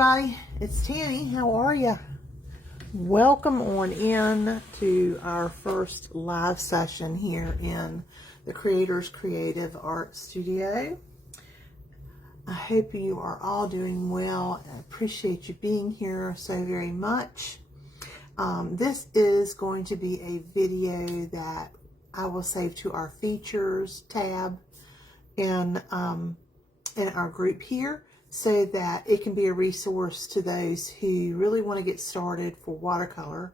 everybody, it's Tammy. How are you? Welcome on in to our first live session here in the Creators Creative Art Studio. I hope you are all doing well. I appreciate you being here so very much. This is going to be a video that I will save to our features tab in our group here, so that it can be a resource to those who really want to get started for watercolor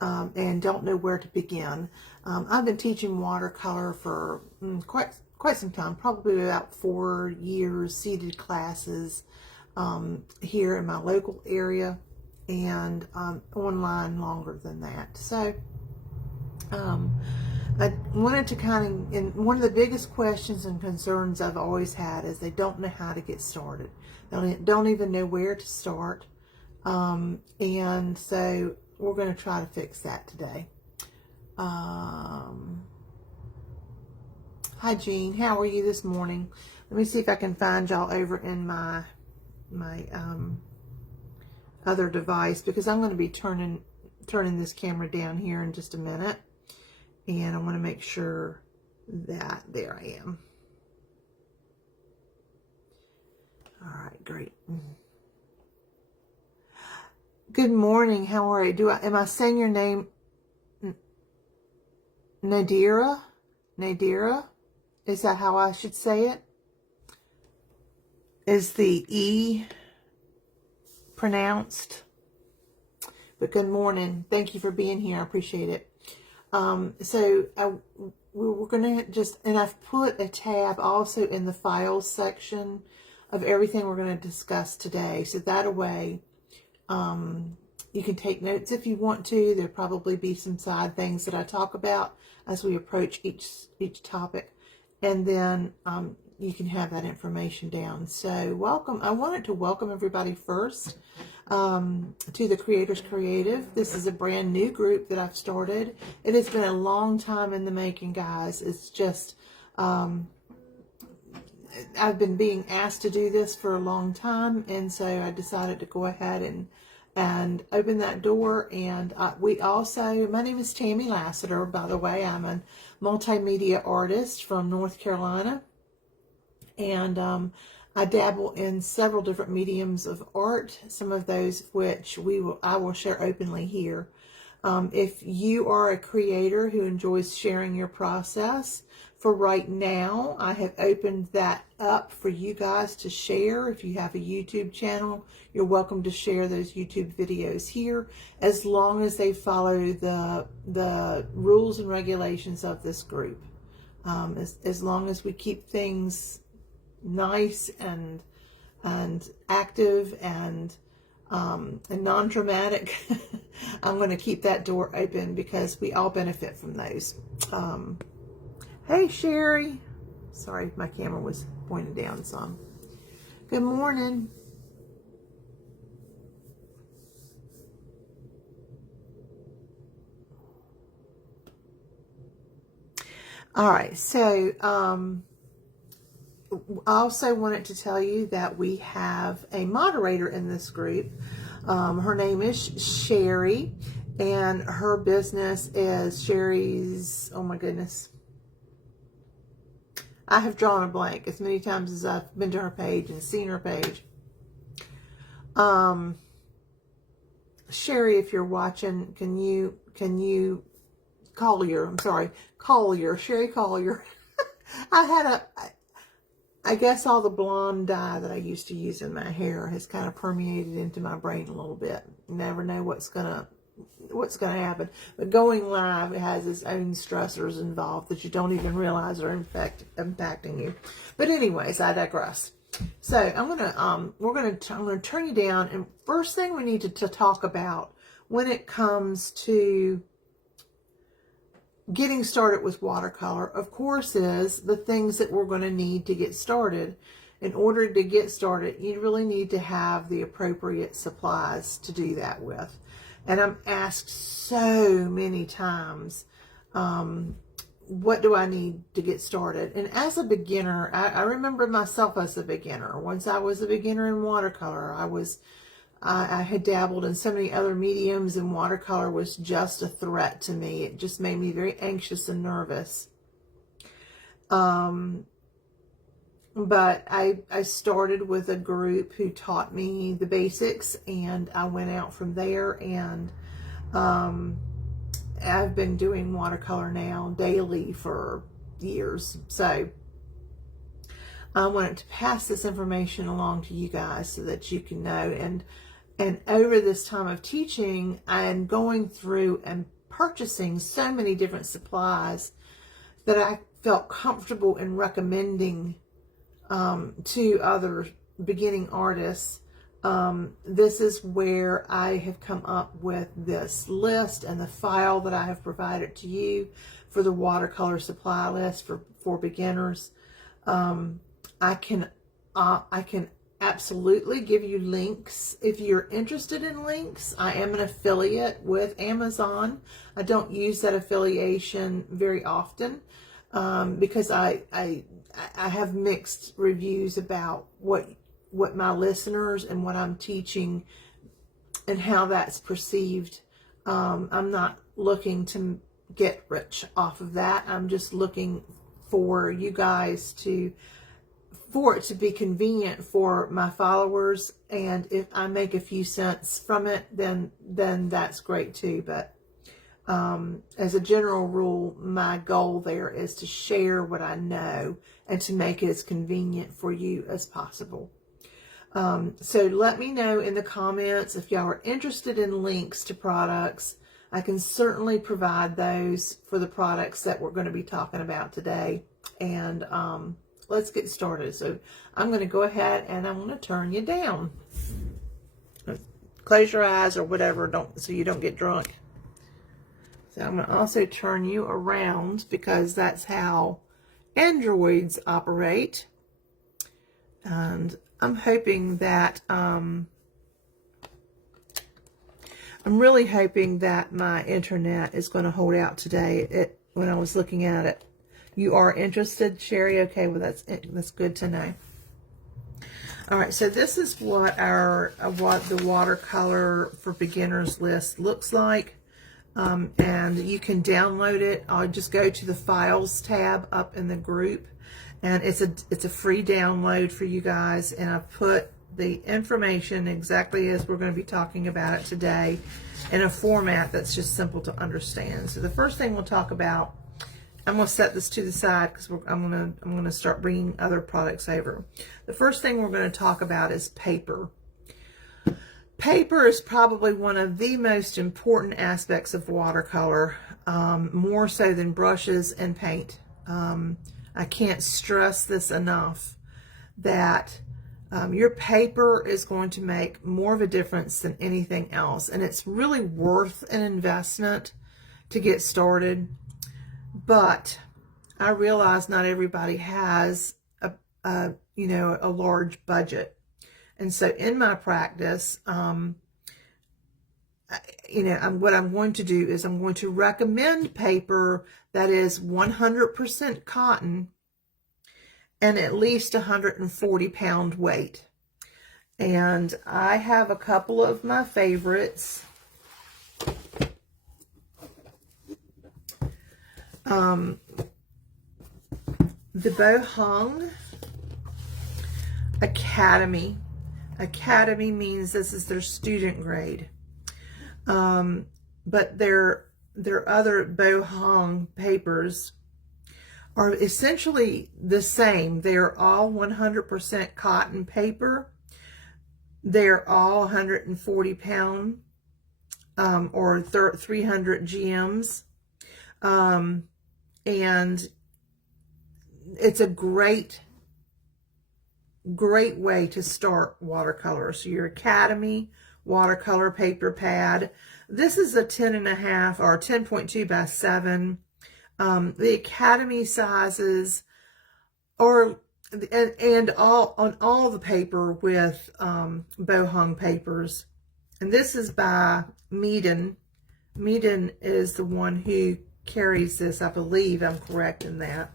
and don't know where to begin. I've been teaching watercolor for quite some time, probably about 4 years, seated classes here in my local area, and online longer than that. So I wanted to and one of the biggest questions and concerns I've always had is they don't know how to get started. They don't even know where to start. And so we're going to try to fix that today. Hi, Jean. How are you this morning? Let me see if I can find y'all over in my other device, because I'm going to be turning this camera down here in just a minute. And I want to make sure that there I am. All right, great. Good morning. How are you? Am I saying your name? Nadira? Nadira? Is that how I should say it? Is the E pronounced? But good morning. Thank you for being here. I appreciate it. We're going to and I've put a tab also in the files section of everything we're going to discuss today. So that way, you can take notes if you want to. There'll probably be some side things that I talk about as we approach each topic. And then, you can have that information down. So welcome. I wanted to welcome everybody first to the Creators Creative. This is a brand new group that I've started. It has been a long time in the making, guys. It's just, I've been being asked to do this for a long time, and so I decided to go ahead and open that door. And my name is Tammy Lassiter, by the way. I'm a multimedia artist from North Carolina. And I dabble in several different mediums of art, some of those which I will share openly here. If you are a creator who enjoys sharing your process, for right now, I have opened that up for you guys to share. If you have a YouTube channel, you're welcome to share those YouTube videos here, as long as they follow the rules and regulations of this group. As long as we keep things nice and active and non-dramatic, I'm going to keep that door open, because we all benefit from those. Hey, Sherry. Sorry, my camera was pointed down some. Good morning. All right, so I also wanted to tell you that we have a moderator in this group. Her name is Sherry, and her business is Sherry's, oh my goodness, I have drawn a blank as many times as I've been to her page and seen her page. Sherry, if you're watching, can you Collier, Sherry Collier. I guess all the blonde dye that I used to use in my hair has kind of permeated into my brain a little bit. You never know what's gonna happen. But going live, it has its own stressors involved that you don't even realize are impacting you. But anyways, I digress. So I'm gonna turn you down, and first thing we need to talk about when it comes to getting started with watercolor, of course, is the things that we're going to need to get started. In order to get started, you really need to have the appropriate supplies to do that with. And I'm asked so many times, what do I need to get started? And as a beginner, I remember myself as a beginner. Once I was a beginner in watercolor, I had dabbled in so many other mediums, and watercolor was just a threat to me. It just made me very anxious and nervous. But I started with a group who taught me the basics, and I went out from there, and I've been doing watercolor now daily for years. So I wanted to pass this information along to you guys so that you can know. And over this time of teaching, I am going through and purchasing so many different supplies that I felt comfortable in recommending to other beginning artists. This is where I have come up with this list and the file that I have provided to you for the watercolor supply list for beginners. I can absolutely give you links if you're interested in links. I am an affiliate with Amazon. I don't use that affiliation very often because I have mixed reviews about what my listeners and what I'm teaching and how that's perceived. I'm not looking to get rich off of that. I'm just looking for you guys for it to be convenient for my followers. And if I make a few cents from it, then that's great too. But as a general rule, my goal there is to share what I know and to make it as convenient for you as possible. So let me know in the comments if y'all are interested in links to products. I can certainly provide those for the products that we're going to be talking about today. And let's get started. So I'm going to go ahead and I'm going to turn you down. Close your eyes or whatever, so you don't get drunk. So I'm going to also turn you around because that's how Androids operate. And I'm hoping that, I'm really hoping that my internet is going to hold out today. When I was looking at it. You are interested, Sherry? Okay, well that's good to know. All right, so this is what what the watercolor for beginners list looks like. And you can download it. I'll just go to the files tab up in the group, and it's a free download for you guys. And I've put the information exactly as we're going to be talking about it today in a format that's just simple to understand. So the first thing we'll talk about, I'm going to set this to the side because I'm going to start bringing other products over. The first thing we're going to talk about is paper. Paper is probably one of the most important aspects of watercolor, more so than brushes and paint. I can't stress this enough, that your paper is going to make more of a difference than anything else, and it's really worth an investment to get started. But I realize not everybody has a large budget. And so in my practice, what I'm going to do is I'm going to recommend paper that is 100% cotton and at least 140 pound weight. And I have a couple of my favorites. The Bow Hung Academy. Academy means this is their student grade. But their other Bow Hung papers are essentially the same. They're all 100% cotton paper. They're all 140 pound or 300 GMs. And it's a great way to start watercolor. So your Academy watercolor paper pad. This is a 10.5 or 10.2 by 7. The Academy sizes are and all the paper with bow hung papers. And this is by Meaden. Meaden is the one who carries this. I believe I'm correct in that.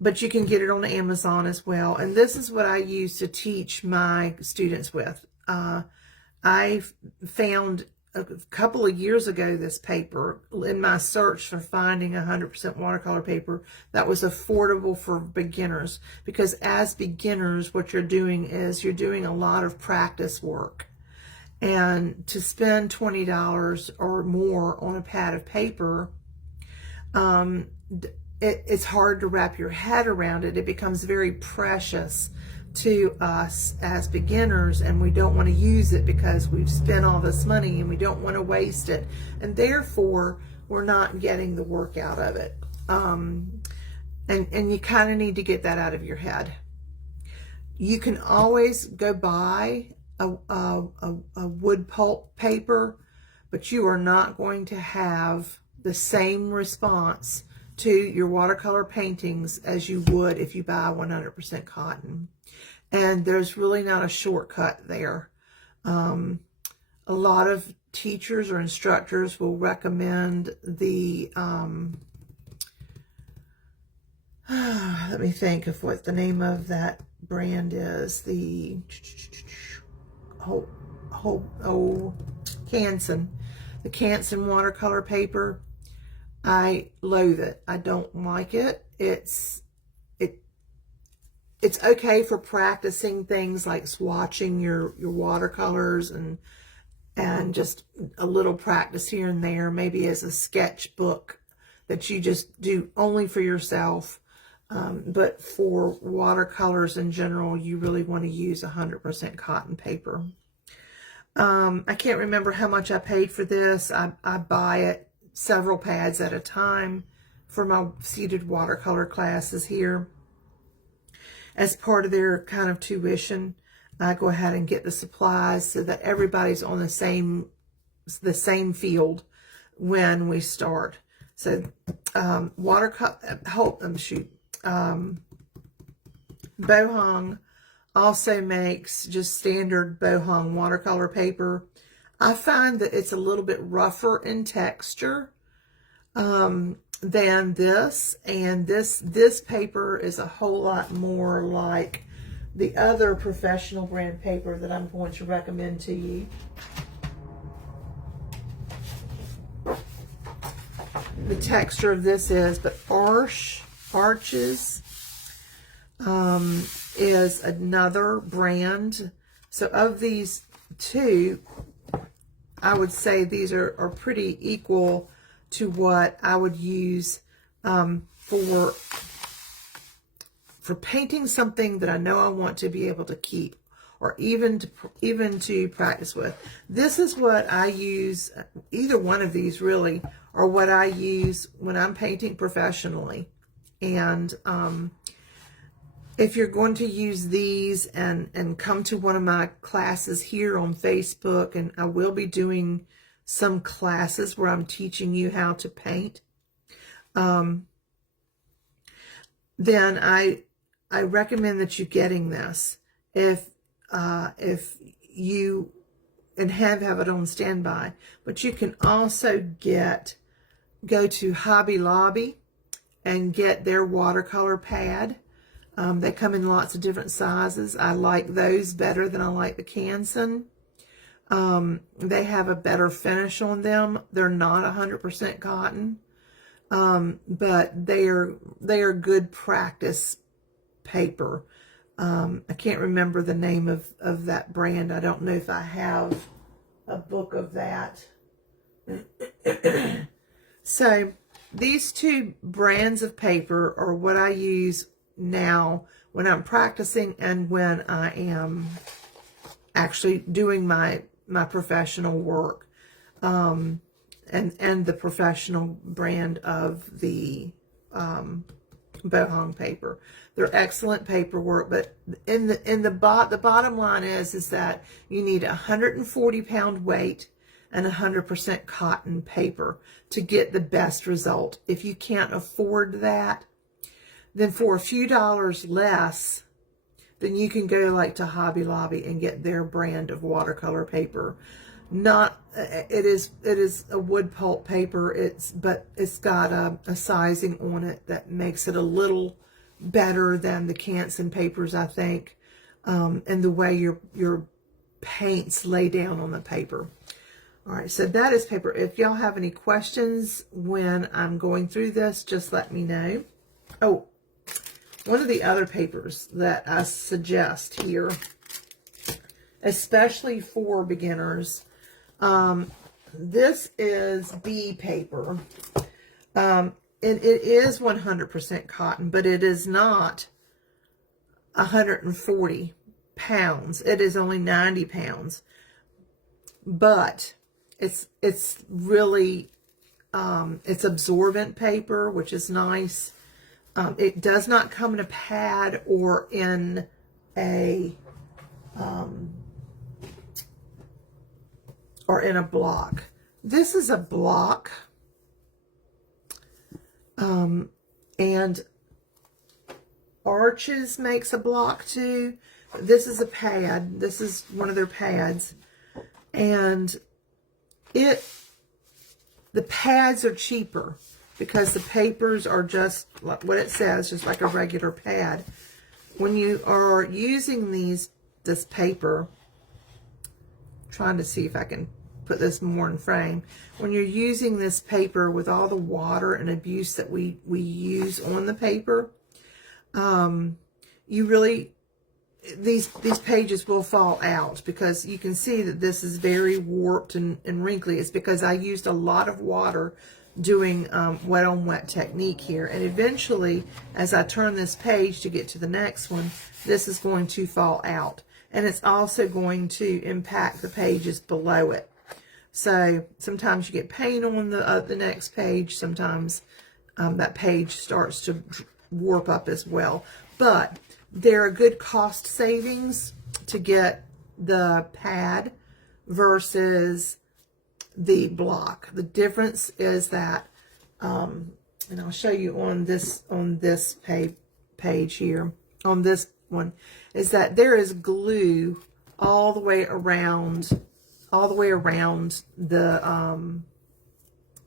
But you can get it on Amazon as well. And this is what I use to teach my students with. I found a couple of years ago this paper in my search for finding 100% watercolor paper that was affordable for beginners. Because as beginners, what you're doing is you're doing a lot of practice work. And to spend $20 or more on a pad of paper, it's hard to wrap your head around it. It becomes very precious to us as beginners, and we don't want to use it because we've spent all this money and we don't want to waste it, and therefore we're not getting the work out of it. And you kind of need to get that out of your head. You can always go buy a wood pulp paper, but you are not going to have the same response to your watercolor paintings as you would if you buy 100% cotton. And there's really not a shortcut there. A lot of teachers or instructors will recommend the, let me think of what the name of that brand is, the Canson. The Canson watercolor paper. I loathe it. I don't like it. It's okay for practicing things like swatching your watercolors and just a little practice here and there, maybe as a sketchbook that you just do only for yourself. But for watercolors in general, you really want to use 100% cotton paper. I can't remember how much I paid for this. I buy it several pads at a time for my seated watercolor classes here. As part of their kind of tuition, I go ahead and get the supplies so that everybody's on the same field when we start. So Bohong also makes just standard Bohong watercolor paper. I find that it's a little bit rougher in texture than this, and this paper is a whole lot more like the other professional brand paper that I'm going to recommend to you. The texture of this is, but Arches is another brand. So of these two, I would say these are pretty equal to what I would use for painting something that I know I want to be able to keep, or even to practice with. This is what I use. Either one of these really are what I use when I'm painting professionally. And if you're going to use these and come to one of my classes here on Facebook, and I will be doing some classes where I'm teaching you how to paint, then I recommend that you getting this if you have it on standby. But you can also go to Hobby Lobby and get their watercolor pad. They come in lots of different sizes. I like those better than I like the Canson. They have a better finish on them. They're not 100% cotton, but they are good practice paper. I can't remember the name of that brand. I don't know if I have a book of that. So these two brands of paper are what I use now when I'm practicing and when I am actually doing my professional work, and the professional brand of the Bohong paper. They're excellent paperwork, but the bottom line is that you need 140-pound weight and 100% cotton paper to get the best result. If you can't afford that, then for a few dollars less, then you can go like to Hobby Lobby and get their brand of watercolor paper. not, it is a wood pulp paper. But it's got a sizing on it that makes it a little better than the Canson papers, I think, and the way your paints lay down on the paper. All right, so that is paper. If y'all have any questions when I'm going through this, just let me know. Oh, one of the other papers that I suggest here, especially for beginners, this is B paper. And it is 100% cotton, but it is not 140 pounds. It is only 90 pounds. But it's really, it's absorbent paper, which is nice. It does not come in a pad or in a block. This is a block, and Arches makes a block too. This is a pad. This is one of their pads, and the pads are cheaper because the papers are just like what it says, just like a regular pad. When you are using this paper, trying to see if I can put this more in frame. When you're using this paper with all the water and abuse that we use on the paper, you really, these pages will fall out because you can see that this is very warped and wrinkly. It's because I used a lot of water doing wet on wet technique here, and eventually as I turn this page to get to the next one, this is going to fall out, and it's also going to impact the pages below it. So sometimes you get paint on the next page, sometimes that page starts to warp up as well. But there are good cost savings to get the pad versus the block. The difference is that, and I'll show you on this page here, on this one, is that there is glue all the way around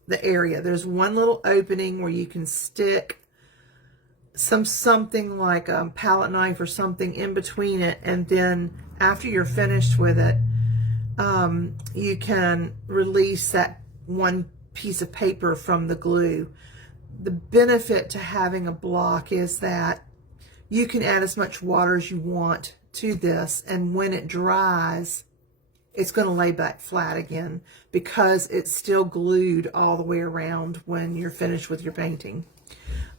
the area. There's one little opening where you can stick something like a palette knife or something in between it, and then after you're finished with it, you can release that one piece of paper from the glue. The benefit to having a block is that you can add as much water as you want to this, and when it dries, it's going to lay back flat again because it's still glued all the way around when you're finished with your painting.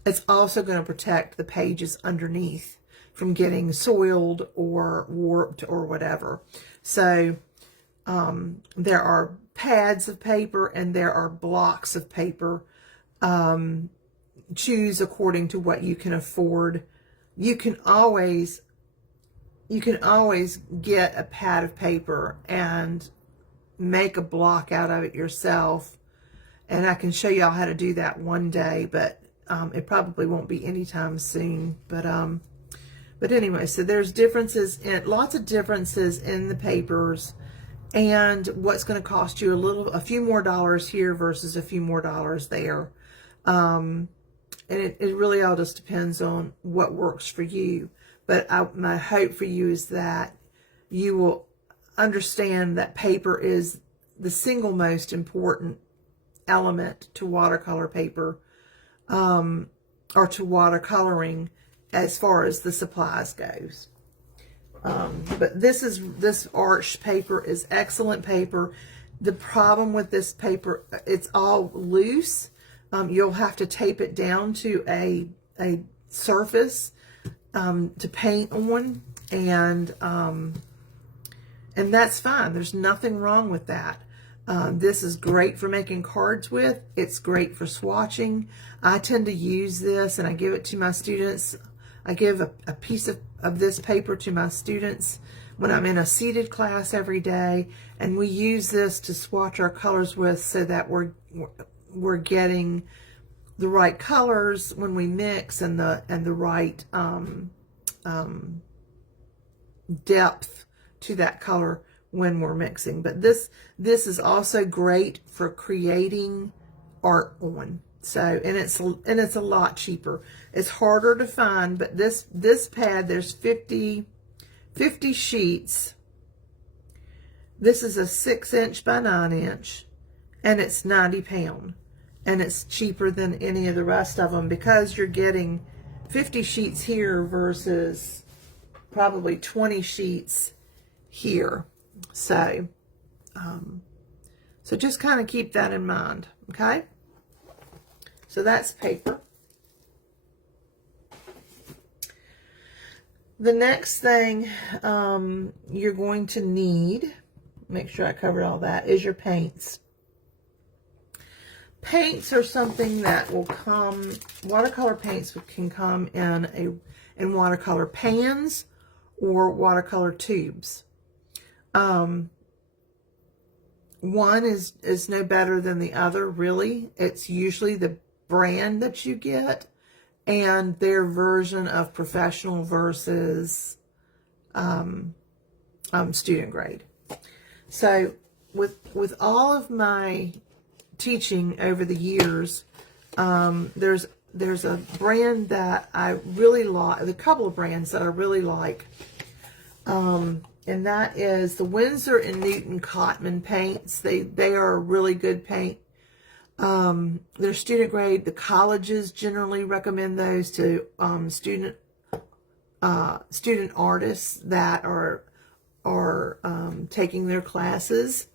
It's also going to protect the pages underneath from getting soiled or warped or whatever. So there are pads of paper and there are blocks of paper. Choose according to what you can afford. You can always get a pad of paper and make a block out of it yourself. And I can show y'all how to do that one day, but it probably won't be anytime soon. But anyway, so there's lots of differences in the papers, and what's going to cost you a few more dollars here versus a few more dollars there. And it really all just depends on what works for you. But my hope for you is that you will understand that paper is the single most important element to watercolor paper, or to watercoloring as far as the supplies goes. But this arch paper is excellent paper. The problem with this paper, it's all loose. You'll have to tape it down to a surface to paint on, and that's fine. There's nothing wrong with that. This is great for making cards with. It's great for swatching. I tend to use this, and I give it to my students. I give a piece of this paper to my students when I'm in a seated class every day, and we use this to swatch our colors with so that we're getting the right colors when we mix, and the right depth to that color when we're mixing. But this is also great for creating art on. So, and it's a lot cheaper. It's harder to find, but this pad, there's 50 sheets. This is a 6" by 9", and it's 90 pounds. And it's cheaper than any of the rest of them because you're getting 50 sheets here versus probably 20 sheets here. So, so just kind of keep that in mind, okay? So that's paper. The next thing you're going to need, make sure I covered all that, is your paints. Paints are something that will come, watercolor paints can come in watercolor pans or watercolor tubes. One is no better than the other, really. It's usually the brand that you get and their version of professional versus student grade. So with all of my teaching over the years, there's a brand that I really like, a couple of brands that I really like, and that is the Winsor & Newton Cotman paints. They are a really good paint. They're student grade. The colleges generally recommend those to student artists that are taking their classes.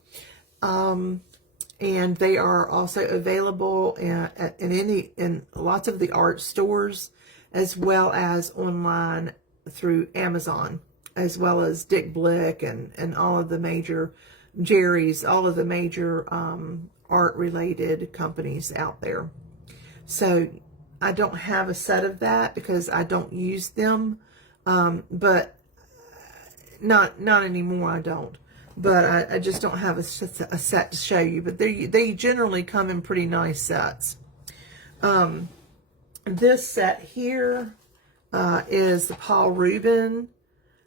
And they are also available in lots of the art stores, as well as online through Amazon, as well as Dick Blick and all of the major Jerry's, all of the major art related companies out there. So I don't have a set of that because I don't use them, but not anymore. I don't. But I just don't have a set to show you. But they generally come in pretty nice sets. This set here is the Paul Rubin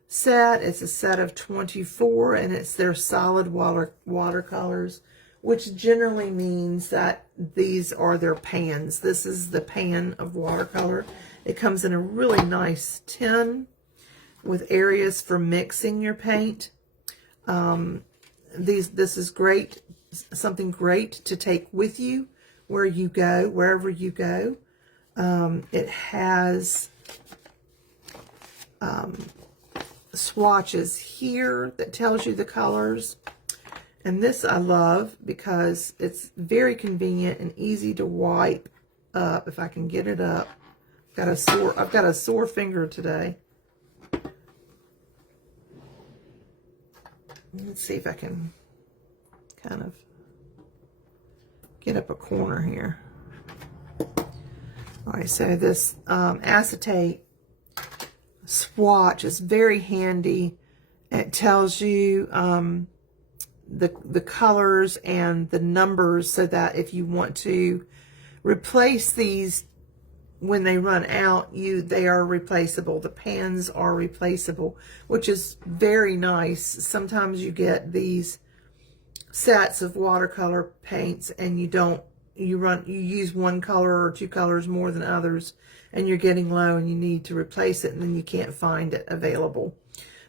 set. It's a set of 24, and it's their solid watercolors, which generally means that these are their pans. This is the pan of watercolor. It comes in a really nice tin with areas for mixing your paint. This is great, something great to take with you wherever you go. It has swatches here that tells you the colors. And this I love because it's very convenient and easy to wipe up. If I can get it up. I've got a sore finger today. Let's see if I can kind of get up a corner here. All right, so this acetate swatch is very handy. It tells you the colors and the numbers so that if you want to replace these when they run out, they are replaceable. The pans are replaceable, which is very nice. Sometimes you get these sets of watercolor paints and you use one color or two colors more than others, and you're getting low and you need to replace it, and then you can't find it available.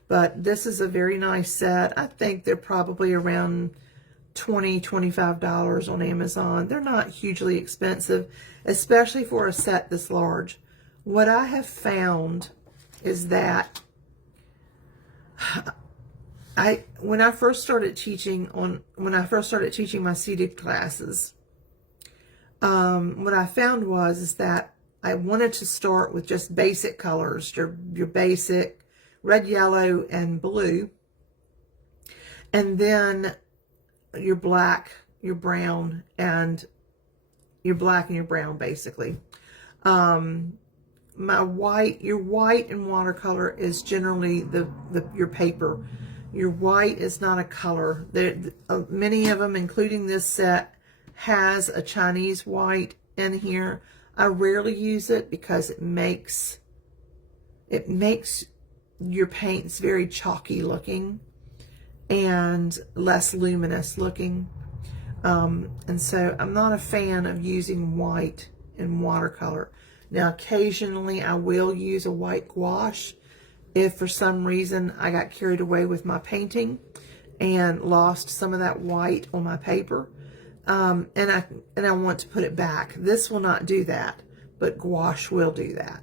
But this is a very nice set. I think they're probably around $20, $25 on Amazon. They're not hugely expensive, especially for a set this large. What I have found is that when I first started teaching my seated classes, what I found is that I wanted to start with just basic colors, your basic red, yellow, and blue, and then your black, your brown, and your black and your brown, basically. Your white in watercolor is generally your paper. Your white is not a color. Many of them, including this set, has a Chinese white in here. I rarely use it because it makes your paints very chalky looking. and less luminous looking. And so I'm not a fan of using white in watercolor. Now, occasionally I will use a white gouache if for some reason I got carried away with my painting and lost some of that white on my paper. And I want to put it back. This will not do that, but gouache will do that.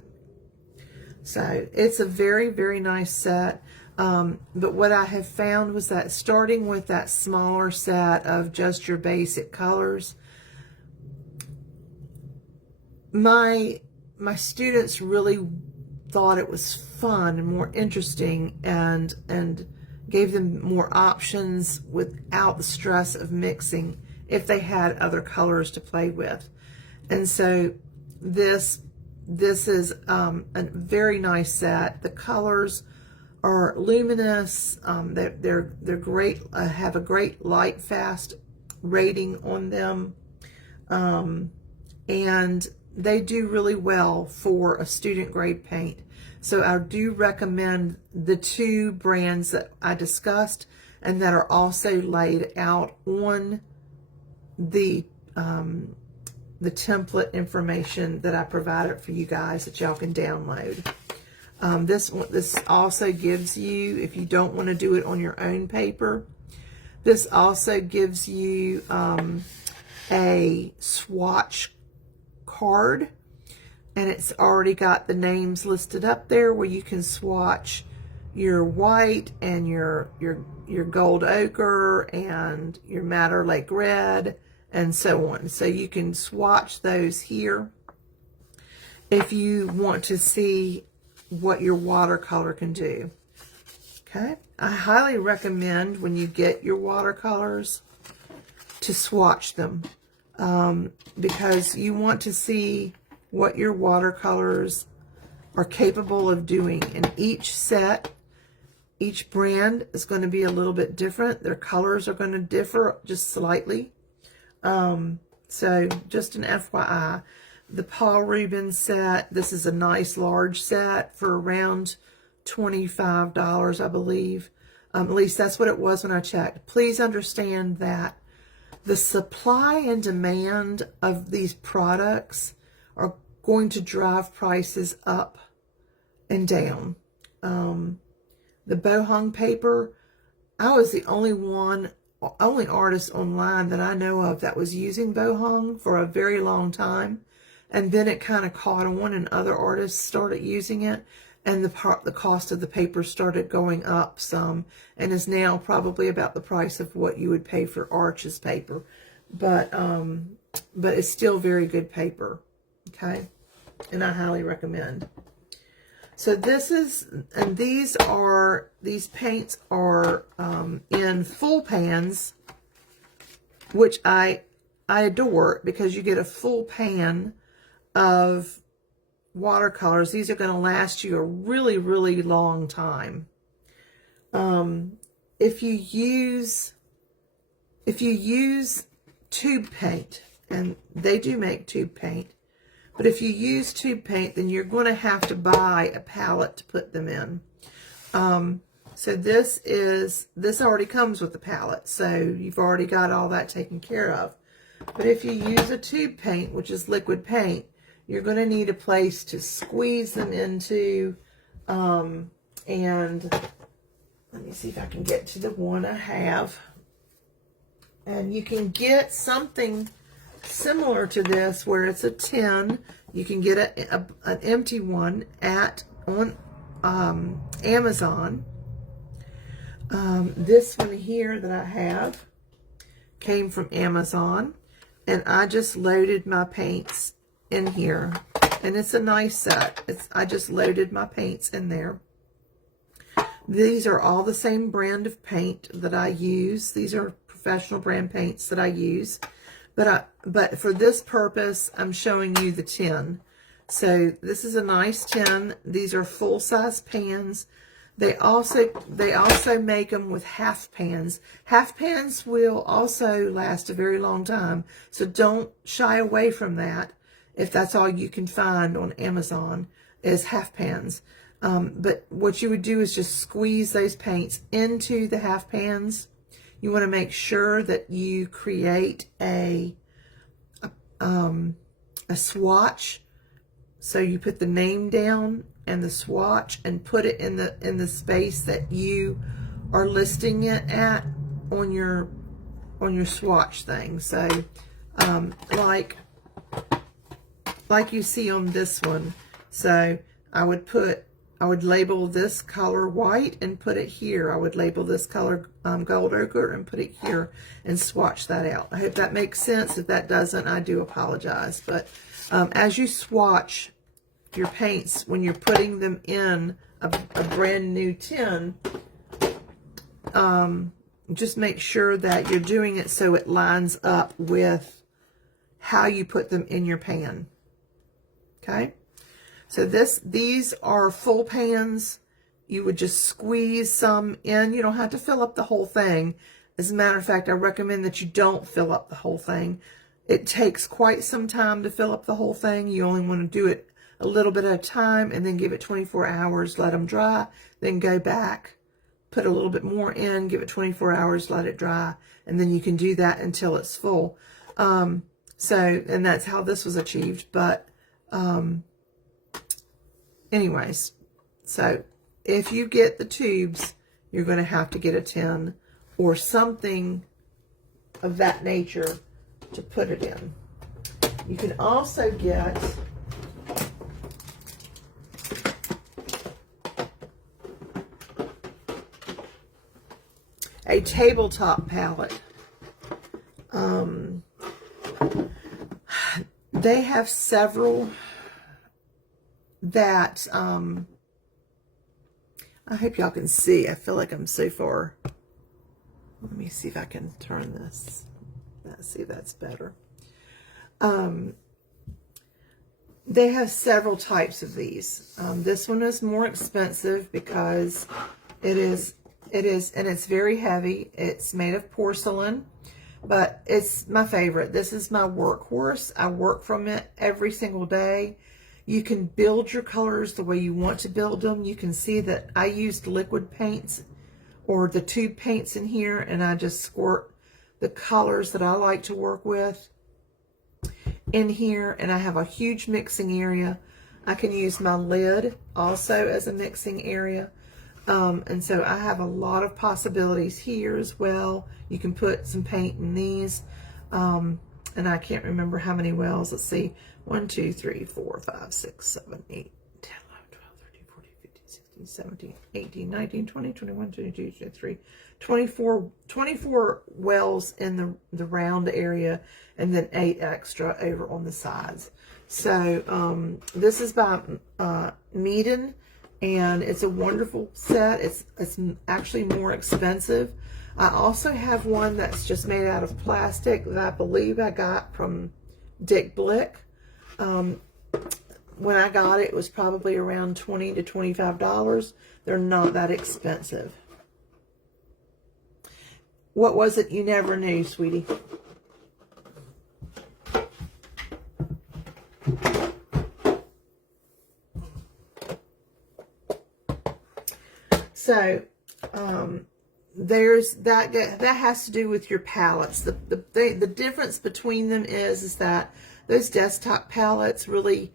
So it's a very, very nice set. But what I have found was that starting with that smaller set of just your basic colors, my students really thought it was fun and more interesting, and gave them more options without the stress of mixing if they had other colors to play with. And so this is a very nice set. The colors are luminous. They're great. Have a great light fast rating on them, and they do really well for a student grade paint. So I do recommend the two brands that I discussed and that are also laid out on the template information that I provided for you guys that y'all can download. This also gives you, if you don't want to do it on your own paper, this also gives you a swatch card, and it's already got the names listed up there where you can swatch your white and your gold ochre and your madder lake red and so on. So you can swatch those here if you want to see what your watercolor can do. Okay, I highly recommend when you get your watercolors to swatch them, because you want to see what your watercolors are capable of doing. And each set, each brand is going to be a little bit different. Their colors are going to differ just slightly. So just an FYI. The Paul Rubens set, this is a nice large set for around $25, I believe. At least that's what it was when I checked. Please understand that the supply and demand of these products are going to drive prices up and down. The bohung paper, I was the only artist online that I know of that was using bohung for a very long time. And then it kind of caught on and other artists started using it, and the cost of the paper started going up some, and is now probably about the price of what you would pay for Arches paper. But it's still very good paper, okay? And I highly recommend. So this is, and these paints are in full pans, which I adore, because you get a full pan of watercolors. These are going to last you a really, really long time. If you use tube paint, and they do make tube paint, but if you use tube paint, then you're going to have to buy a palette to put them in. So this already comes with the palette, so you've already got all that taken care of. But if you use a tube paint, which is liquid paint, you're going to need a place to squeeze them into, and let me see if I can get to the one I have. And you can get something similar to this where it's a tin. You can get an empty one on Amazon. This one here that I have came from Amazon, and I just loaded my paints in here, and it's a nice set. I just loaded my paints in there. These are all the same brand of paint that I use. These are professional brand paints that I use, but for this purpose I'm showing you the tin. So this is a nice tin. These are full-size pans. They also make them with half pans. Half pans will also last a very long time, so don't shy away from that. If that's all you can find on Amazon is half pans. But what you would do is just squeeze those paints into the half pans. You want to make sure that you create a swatch. So you put the name down and the swatch and put it in the space that you are listing it at on your swatch thing. So like you see on this one. So I would label this color white and put it here. I would label this color gold ochre and put it here and swatch that out. I hope that makes sense. If that doesn't, I do apologize. But as you swatch your paints, when you're putting them in a brand new tin, just make sure that you're doing it so it lines up with how you put them in your pan. Okay? So these are full pans. You would just squeeze some in. You don't have to fill up the whole thing. As a matter of fact, I recommend that you don't fill up the whole thing. It takes quite some time to fill up the whole thing. You only want to do it a little bit at a time and then give it 24 hours, let them dry, then go back, put a little bit more in, give it 24 hours, let it dry, and then you can do that until it's full. And that's how this was achieved. But anyways, so if you get the tubes, you're going to have to get a tin or something of that nature to put it in. You can also get a tabletop palette. They have several that I hope y'all can see. I feel like I'm so far. Let me see if I can turn this. Let's see if that's better. They have several types of these. This one is more expensive because it is, and it's very heavy. It's made of porcelain, but it's my favorite. This is my workhorse. I work from it every single day. You can build your colors the way you want to build them. You can see that I used liquid paints or the tube paints in here, and I just squirt the colors that I like to work with in here, and I have a huge mixing area. I can use my lid also as a mixing area. And so I have a lot of possibilities here as well. You can put some paint in these. And I can't remember how many wells. Let's see. 1, 2, 3, 4, 5, 6, 7, 8, 10, 11, 12, 13, 14, 15, 16, 17, 18, 19, 20, 21, 22, 23, 24 wells in the round area, and then 8 extra over on the sides. So this is by Meaden, and it's a wonderful set. It's actually more expensive. I also have one that's just made out of plastic that I believe I got from Dick Blick. When I got it, it was probably around $20 to $25. They're not that expensive. What was it you never knew, sweetie? So, there's that has to do with your palettes. The difference between them is that those desktop palettes really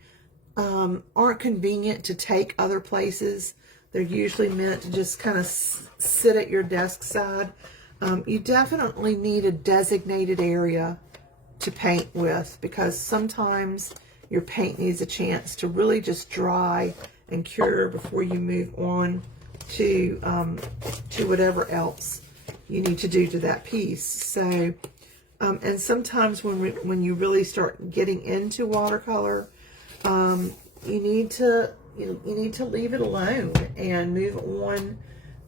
aren't convenient to take other places. They're usually meant to just kind of sit at your desk side. You definitely need a designated area to paint with, because sometimes your paint needs a chance to really just dry and cure before you move on to whatever else you need to do to that piece. So, and sometimes when you really start getting into watercolor, you need to leave it alone and move on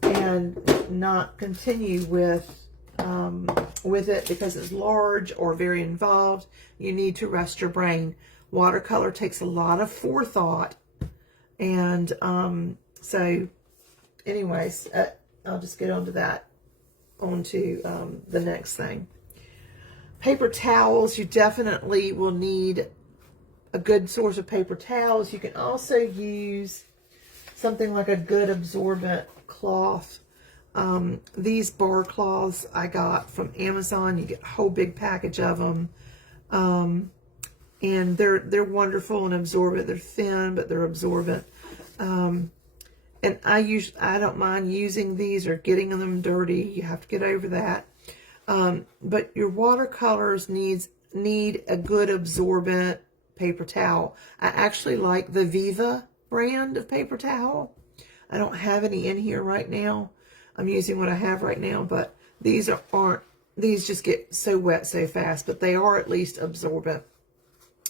and not continue with it because it's large or very involved. You need to rest your brain. Watercolor takes a lot of forethought, and so anyways, I'll just get onto that, onto the next thing. Paper towels, you definitely will need a good source of paper towels. You can also use something like a good absorbent cloth. These bar cloths I got from Amazon. You get a whole big package of them. And they're wonderful and absorbent. They're thin, but they're absorbent. And I don't mind using these or getting them dirty. You have to get over that. But your watercolors need a good absorbent paper towel. I actually like the Viva brand of paper towel. I don't have any in here right now. I'm using what I have right now, but these just get so wet so fast, but they are at least absorbent.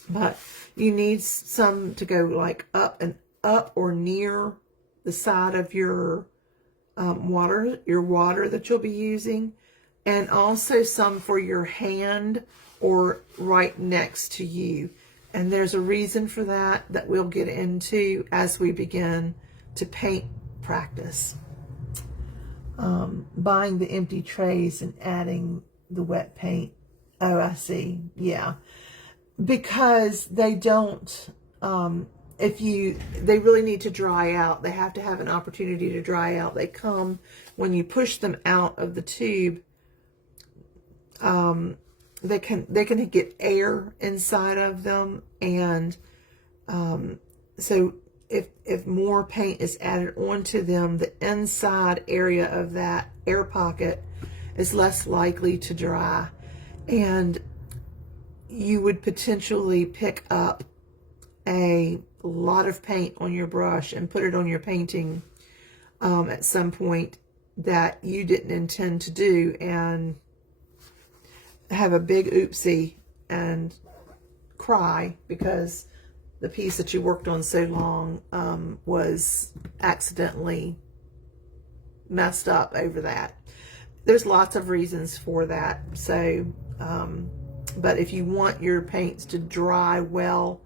But you need some to go like up or near the side of your water that you'll be using, and also some for your hand or right next to you. And there's a reason for that we'll get into as we begin to paint practice. Buying the empty trays and adding the wet paint. Oh, I see. Yeah. Because they don't, they really need to dry out. They have to have an opportunity to dry out. They come when you push them out of the tube. They can get air inside of them, and so if more paint is added onto them, the inside area of that air pocket is less likely to dry, and you would potentially pick up a lot of paint on your brush and put it on your painting at some point that you didn't intend to do, and have a big oopsie and cry because the piece that you worked on so long was accidentally messed up over that. There's lots of reasons for that. So, but if you want your paints to dry well,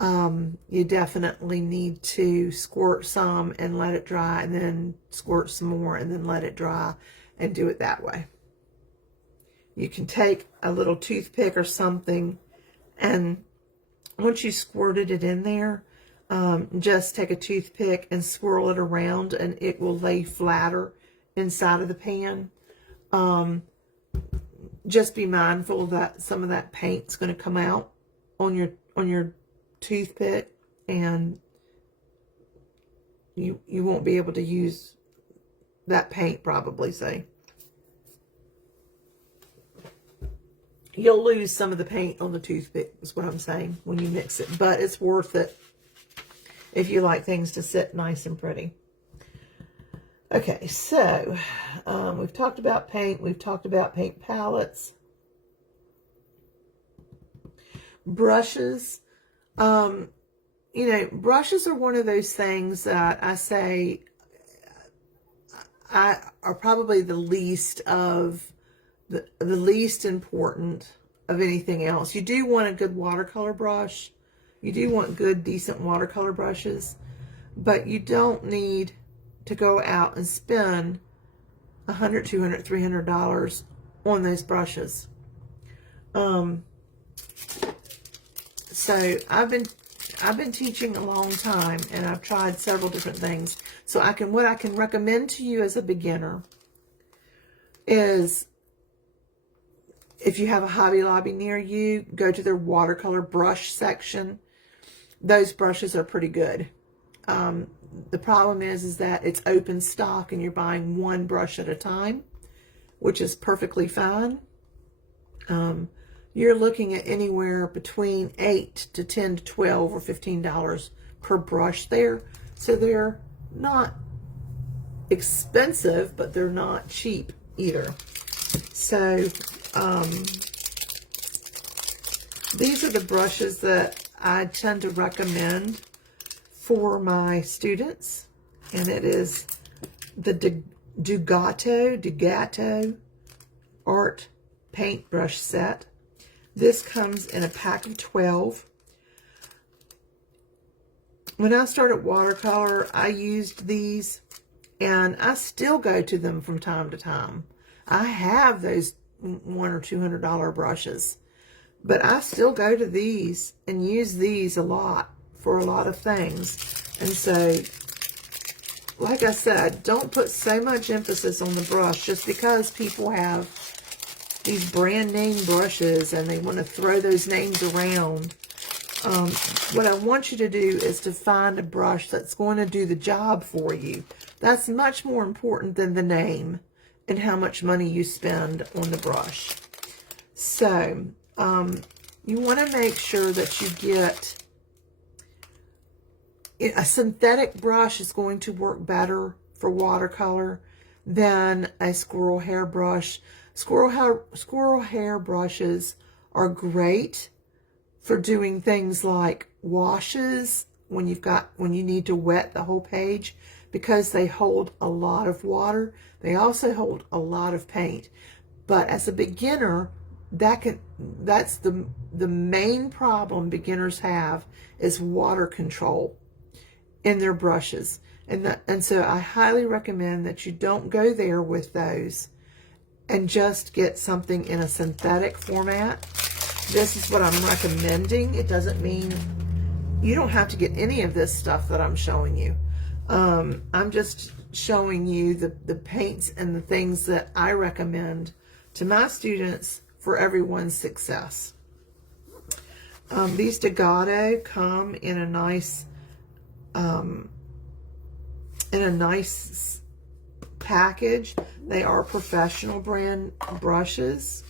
you definitely need to squirt some and let it dry, and then squirt some more and then let it dry, and do it that way. You can take a little toothpick or something, and once you squirted it in there, just take a toothpick and swirl it around, and it will lay flatter inside of the pan. Just be mindful that some of that paint's going to come out on your toothpick, and you won't be able to use that paint probably. Say you'll lose some of the paint on the toothpick is what I'm saying when you mix it, but it's worth it if you like things to sit nice and pretty. Okay, so we've talked about paint. We've talked about paint palettes. Brushes. Brushes are one of those things that I say are probably the least important of anything else. You do want a good watercolor brush. You do want good, decent watercolor brushes, but you don't need to go out and spend $100, $200, $300 on those brushes. So I've been teaching a long time, and I've tried several different things. So what I can recommend to you as a beginner is, if you have a Hobby Lobby near you, go to their watercolor brush section. Those brushes are pretty good. The problem is that it's open stock and you're buying one brush at a time, which is perfectly fine. You're looking at anywhere between $8 to $10 to $12 or $15 per brush there. So they're not expensive, but they're not cheap either. So these are the brushes that I tend to recommend for my students, and it is the Dugato Art Paintbrush Set. This comes in a pack of 12. When I started watercolor, I used these, and I still go to them from time to time. I have those $100 or $200 brushes, but I still go to these and use these a lot for a lot of things. And so like I said, don't put so much emphasis on the brush just because people have these brand name brushes and they want to throw those names around. What I want you to do is to find a brush that's going to do the job for you. That's much more important than the name and how much money you spend on the brush. So, you want to make sure that you get a synthetic brush is going to work better for watercolor than a squirrel hair brush. Squirrel hair brushes are great for doing things like washes when you need to wet the whole page, because they hold a lot of water. They also hold a lot of paint. But as a beginner, that's the main problem beginners have, is water control in their brushes. And so I highly recommend that you don't go there with those and just get something in a synthetic format. This is what I'm recommending. It doesn't mean you don't have to get any of this stuff that I'm showing you. I'm just showing you the paints and the things that I recommend to my students for everyone's success. These Degato come in a nice package. They are professional brand brushes.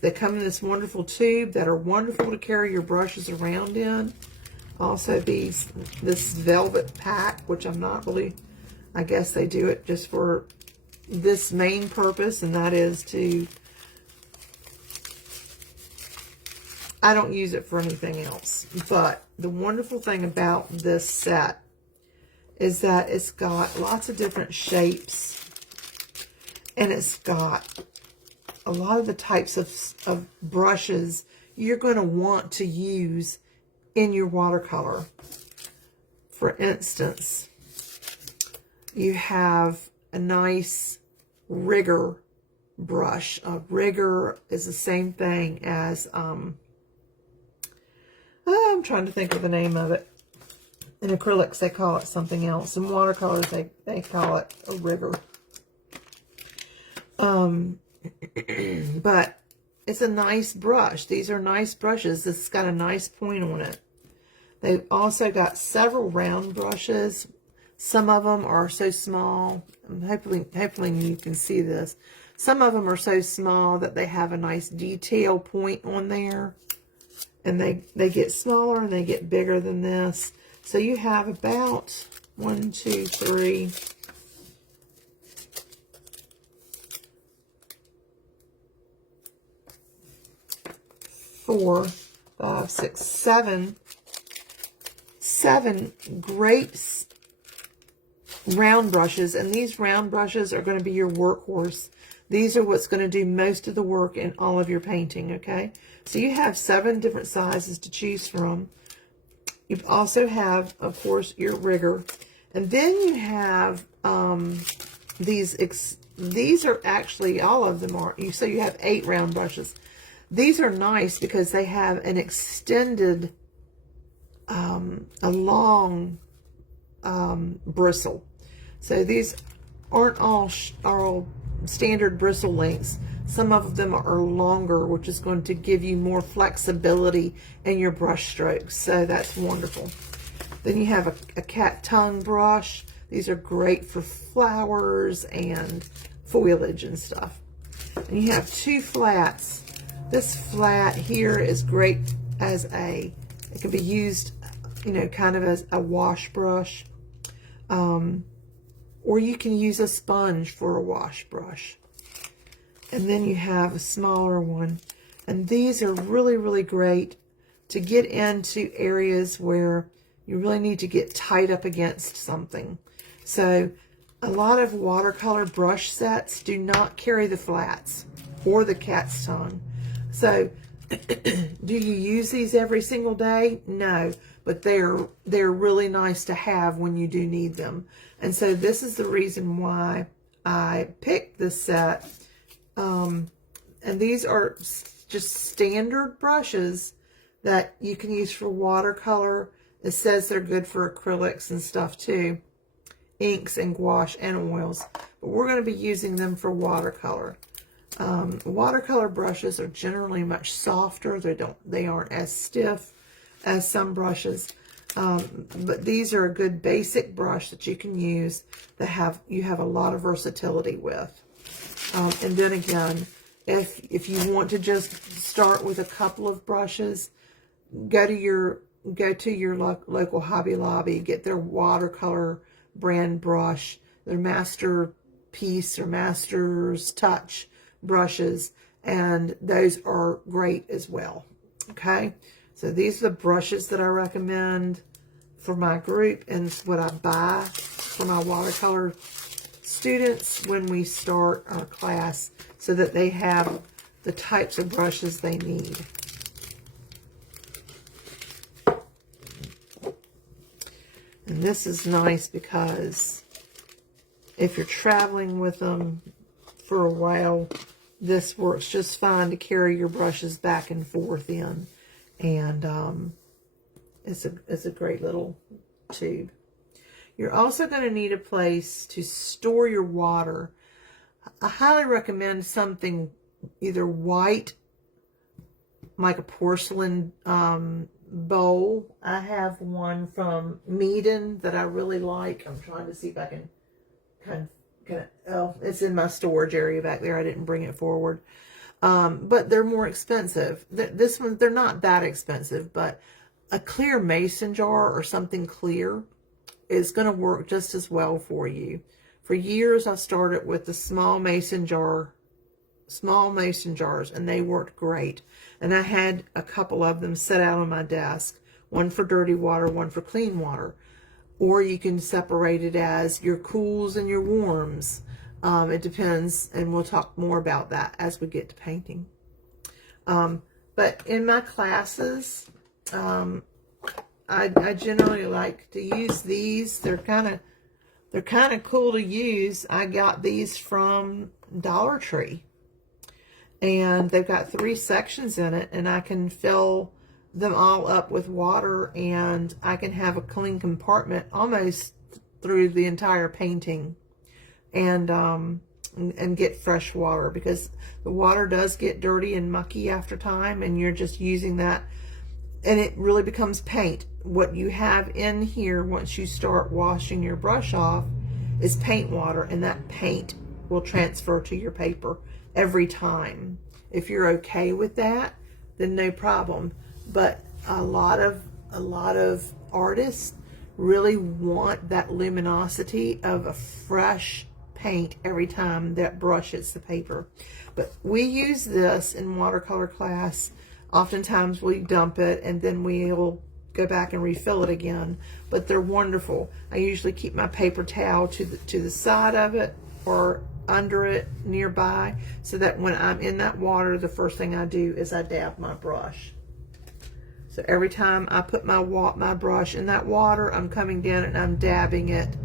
They come in this wonderful tube that are wonderful to carry your brushes around in. Also this velvet pack, which I'm not really, I guess they do it just for this main purpose, and that is I don't use it for anything else. But the wonderful thing about this set is that it's got lots of different shapes, and it's got a lot of the types of brushes you're going to want to use in your watercolor. For instance, you have a nice rigger brush. A rigger is the same thing as, I'm trying to think of the name of it. In acrylics, they call it something else. In watercolors, they call it a rigger. But it's a nice brush. These are nice brushes. This has got a nice point on it. They've also got several round brushes. Some of them are so small. Hopefully you can see this. Some of them are so small that they have a nice detail point on there. And they get smaller and they get bigger than this. So you have about 1, 2, 3, 4, 5, 6, 7 great round brushes, and these round brushes are going to be your workhorse. These are what's going to do most of the work in all of your painting, okay? So you have 7 different sizes to choose from. You also have, of course, your rigger. And then you have these are actually, all of them are, so you have 8 round brushes. These are nice because they have an extended, a long bristle. So these aren't all standard bristle lengths. Some of them are longer, which is going to give you more flexibility in your brush strokes. So that's wonderful. Then you have a cat tongue brush. These are great for flowers and foliage and stuff. And you have 2 flats. This flat here is great as it can be used, kind of as a wash brush. Or you can use a sponge for a wash brush. And then you have a smaller one. And these are really, really great to get into areas where you really need to get tight up against something. So a lot of watercolor brush sets do not carry the flats or the cat's tongue. So do you use these every single day? No, but they're really nice to have when you do need them. And so this is the reason why I picked this set. And these are just standard brushes that you can use for watercolor. It says they're good for acrylics and stuff too, inks and gouache and oils, but we're going to be using them for watercolor. Watercolor brushes are generally much softer. They aren't as stiff as some brushes, but these are a good basic brush that you can use that you have a lot of versatility with. And then again, if you want to just start with a couple of brushes, go to your local Hobby Lobby, get their watercolor brand brush, their Masterpiece or Master's Touch brushes, and those are great as well. Okay, so these are the brushes that I recommend for my group, and it's what I buy for my watercolor students when we start our class, so that they have the types of brushes they need. And this is nice because if you're traveling with them for a while, this works just fine to carry your brushes back and forth in. And it's a great little tube. You're also going to need a place to store your water. I highly recommend something either white, like a porcelain bowl. I have one from Meaden that I really like. I'm trying to see if I can kind of, oh, it's in my storage area back there. I didn't bring it forward. But they're more expensive. This one, they're not that expensive, but a clear mason jar or something clear is going to work just as well for you. For years, I started with the small mason jars, and they worked great. And I had a couple of them set out on my desk, one for dirty water, one for clean water. Or you can separate it as your cools and your warms. It depends, and we'll talk more about that as we get to painting. But in my classes, I generally like to use these. They're kind of cool to use. I got these from Dollar Tree, and they've got 3 sections in it, and I can fill them all up with water, and I can have a clean compartment almost through the entire painting, and get fresh water, because the water does get dirty and mucky after time, and you're just using that, and it really becomes paint. What you have in here once you start washing your brush off is paint water, and that paint will transfer to your paper every time. If you're okay with that, then no problem. But a lot of artists really want that luminosity of a fresh paint every time that brush hits the paper. But we use this in watercolor class. Oftentimes we dump it and then we'll go back and refill it again. But they're wonderful. I usually keep my paper towel to the side of it or under it nearby, so that when I'm in that water, the first thing I do is I dab my brush. So every time I put my brush in that water, I'm coming down and I'm dabbing it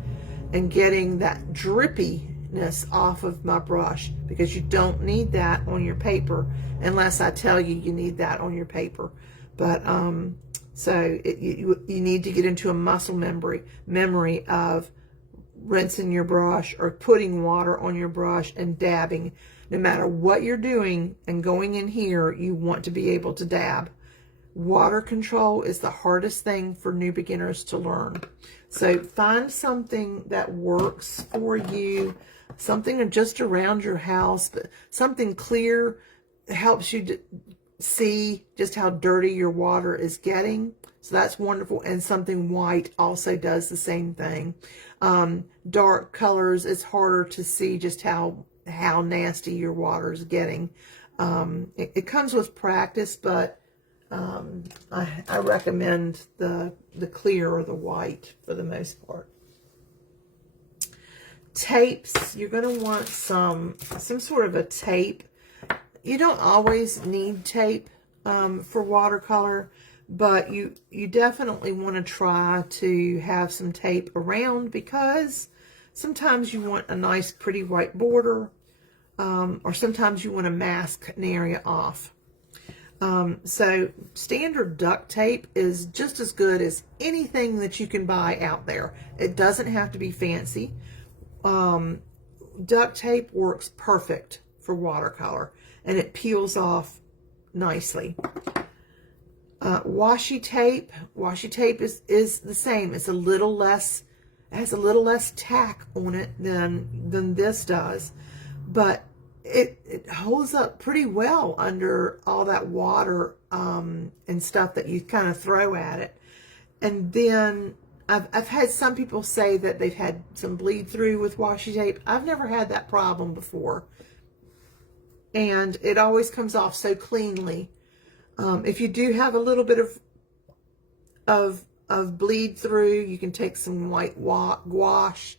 and getting that drippiness off of my brush, because you don't need that on your paper unless I tell you you need that on your paper. But you need to get into a muscle memory of rinsing your brush or putting water on your brush and dabbing. No matter what you're doing and going in here, you want to be able to dab. Water control is the hardest thing for new beginners to learn. So find something that works for you, something just around your house, but something clear that helps you to see just how dirty your water is getting. So that's wonderful. And something white also does the same thing. Dark colors, it's harder to see just how nasty your water is getting. It comes with practice, but I recommend the clear or the white for the most part. Tapes, you're going to want some sort of a tape. You don't always need tape for watercolor, but you definitely want to try to have some tape around, because sometimes you want a nice pretty white border, or sometimes you want to mask an area off. So standard duct tape is just as good as anything that you can buy out there. It doesn't have to be fancy. Duct tape works perfect for watercolor, and it peels off nicely. Washi tape is the same. It's a little less, it has a little less tack on it than this does, but it holds up pretty well under all that water and stuff that you kind of throw at it. And then I've had some people say that they've had some bleed through with washi tape. I've never had that problem before, and it always comes off so cleanly. If you do have a little bit of bleed through, you can take some white gouache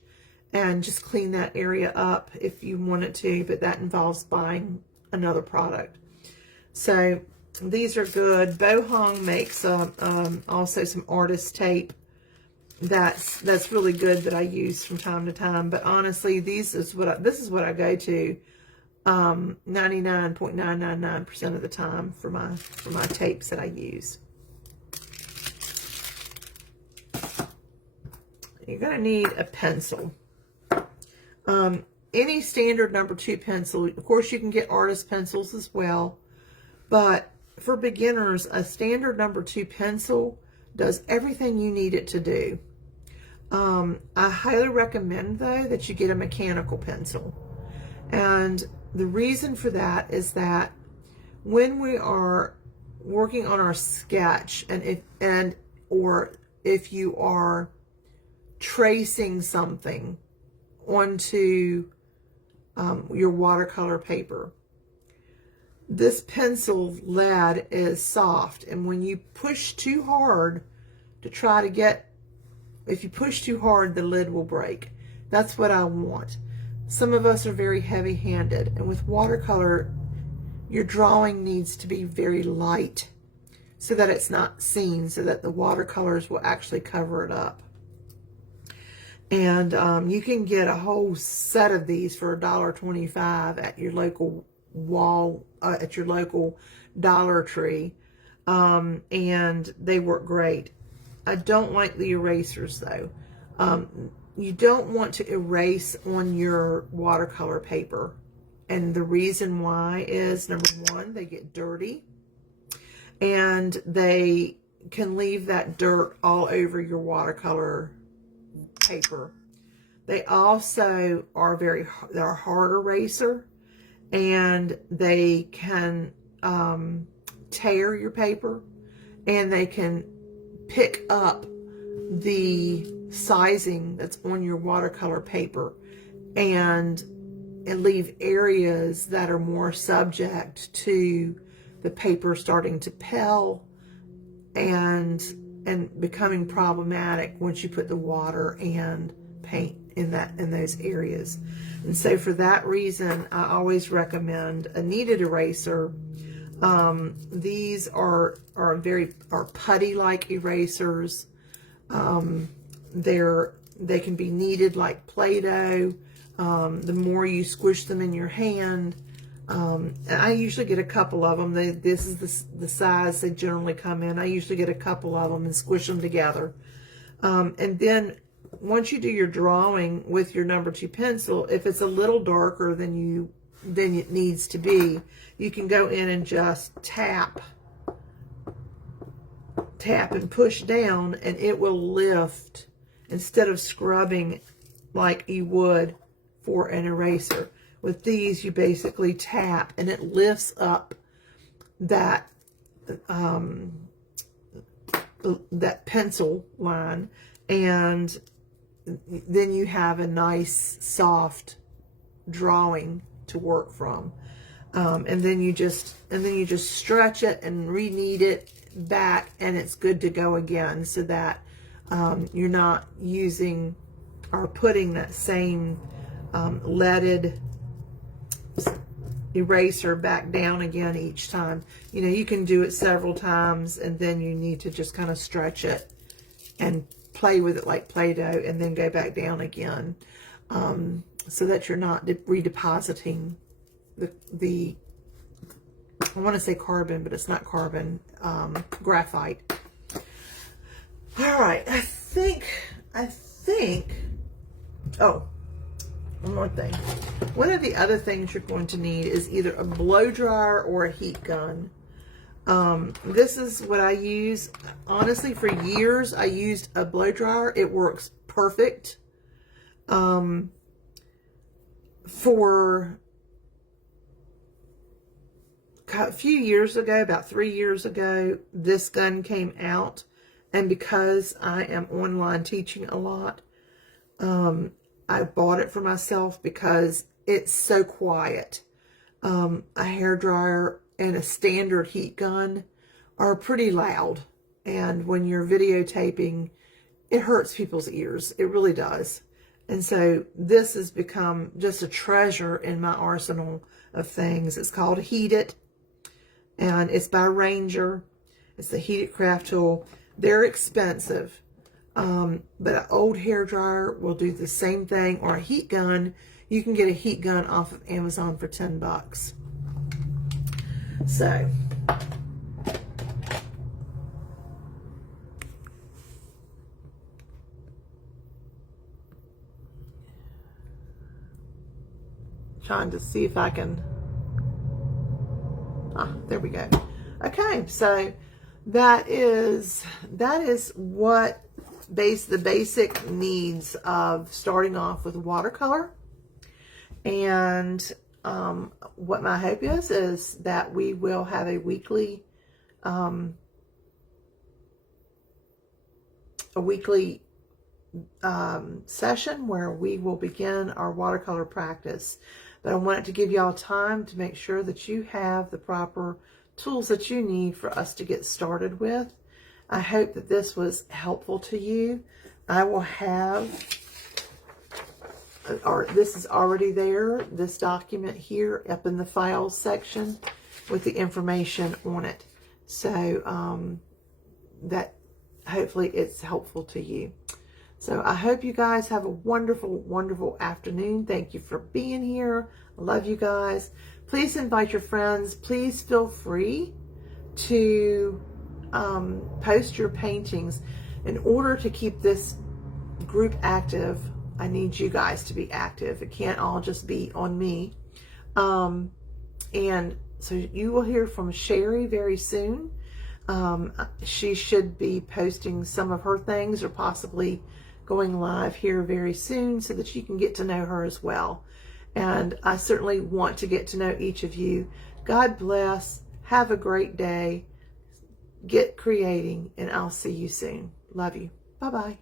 and just clean that area up if you wanted to, but that involves buying another product. So these are good. Bohong makes also some artist tape that's really good that I use from time to time. But honestly, this is what I go to 99.999% of the time for my tapes that I use. You're gonna need a pencil. Any standard #2 pencil. Of course, you can get artist pencils as well, but for beginners, a standard #2 pencil does everything you need it to do. I highly recommend, though, that you get a mechanical pencil. And the reason for that is that when we are working on our sketch, or if you are tracing something onto your watercolor paper, this pencil lead is soft, and when you push too hard to try to get, if you push too hard, the lid will break. That's what I want. Some of us are very heavy-handed, and with watercolor, your drawing needs to be very light so that it's not seen, so that the watercolors will actually cover it up. And you can get a whole set of these for $1.25 at your local at your local Dollar Tree, and they work great. I don't like the erasers, though. You don't want to erase on your watercolor paper, and the reason why is, number one, they get dirty, and they can leave that dirt all over your watercolor paper. They also are they're a hard eraser, and they can tear your paper, and they can pick up the sizing that's on your watercolor paper and leave areas that are more subject to the paper starting to peel and becoming problematic once you put the water and paint in those areas. And so for that reason, I always recommend a kneaded eraser. These are putty-like erasers. They can be kneaded like Play-Doh. The more you squish them in your hand, and I usually get a couple of them. This is the size they generally come in. I usually get a couple of them and squish them together. And then once you do your drawing with your #2 pencil, if it's a little darker than it needs to be, you can go in and just tap and push down, and it will lift instead of scrubbing like you would for an eraser. With these, you basically tap, and it lifts up that pencil line, and then you have a nice soft drawing to work from. And then you just stretch it and re-knead it back, and it's good to go again, so that you're not using or putting that same leaded eraser back down again each time. You know, you can do it several times, and then you need to just kind of stretch it and play with it like Play-Doh, and then go back down again, so that you're not redepositing the I want to say carbon, but it's not carbon, graphite. All right, I think, oh, one more thing. One of the other things you're going to need is either a blow dryer or a heat gun. This is what I use. Honestly, for years, I used a blow dryer. It works perfect. For a few years ago, about 3 years ago, this gun came out. And because I am online teaching a lot, I bought it for myself because it's so quiet. A hairdryer and a standard heat gun are pretty loud. And when you're videotaping, it hurts people's ears. It really does. And so this has become just a treasure in my arsenal of things. It's called Heat It. And it's by Ranger. It's a heated craft tool. They're expensive. But an old hairdryer will do the same thing, or a heat gun. You can get a heat gun off of Amazon for $10. So, trying to see if I can, there we go. Okay, so that is what the basic needs of starting off with watercolor. And what my hope is that we will have a weekly session where we will begin our watercolor practice. But I wanted to give y'all time to make sure that you have the proper tools that you need for us to get started with. I hope that this was helpful to you. I will have, or this is already there, this document here up in the files section with the information on it. So that hopefully it's helpful to you. So I hope you guys have a wonderful, wonderful afternoon. Thank you for being here. I love you guys. Please invite your friends. Please feel free to post your paintings. In order to keep this group active, I need you guys to be active. It can't all just be on me. And so you will hear from Sherry very soon. She should be posting some of her things, or possibly going live here very soon, so that you can get to know her as well. And I certainly want to get to know each of you. God bless. Have a great day. Get creating, and I'll see you soon. Love you. Bye-bye.